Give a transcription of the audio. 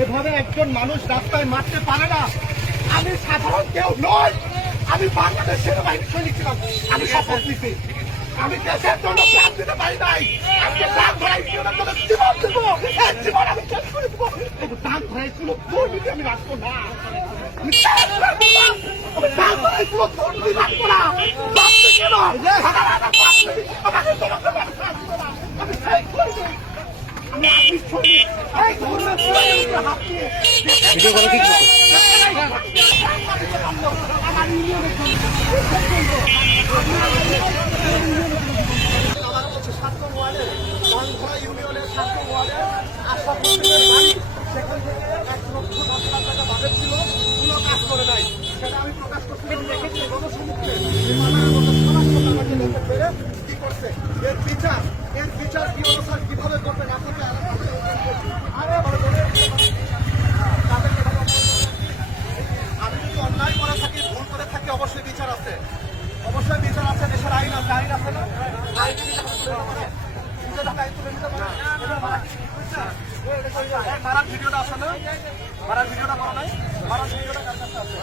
এভাবে একজন মানুষ রাস্তায় মারতে পারে না। আমি সাধারণ কেউ নয়, আমি বাংলাদেশ সেনাবাহিনী সৈনিক ছিলাম। আমি শপথ নিছি, আমি দেশের জন্য প্রাণ দিতে পারি নাই। আমি প্রাণ ধরাই জীবন দেবো, জীবন আমি শেষ করে দেবো। প্রাণ ধরাই কোনো দুর্নীতি আমি রাখবো না। আমি প্রাণ ধরাই কোনো দুর্নীতি রাখবো না। বাঁচতে কেন আমাকে তোমাকে আমি শেষ করে দেবো। আমি আপনি সৈনিক, এই ধর্মের হাত দিয়ে ভিডিও করে ঠিক মতো আমার ইউনিয়নের জন্য ইউনিয়নের 7 ওয়ার্ডের আশরাফ হোসেনের বাড়ি, সেখান থেকে 1,10,00,000 টাকা বাজেট ছিল, কোনো কাজ করে নাই। সেটা আমি প্রকাশ করতে দেখেছি গণসম্মুখে কি করছে। এর বিচার কি অবস্থা কিভাবে করবেন আপনাকে আমি যদি অন্যায় করে থাকি, ভুল করে থাকি, অবশ্যই বিচার আছে, অবশ্যই বিচার আছে। দেশের আইন আছে, আইন আছে না? আইন মারার ভিডিওটা আছে না? মারার ভিডিওটা করা নাই, মারার ভিডিওটা কার কাছে আছে?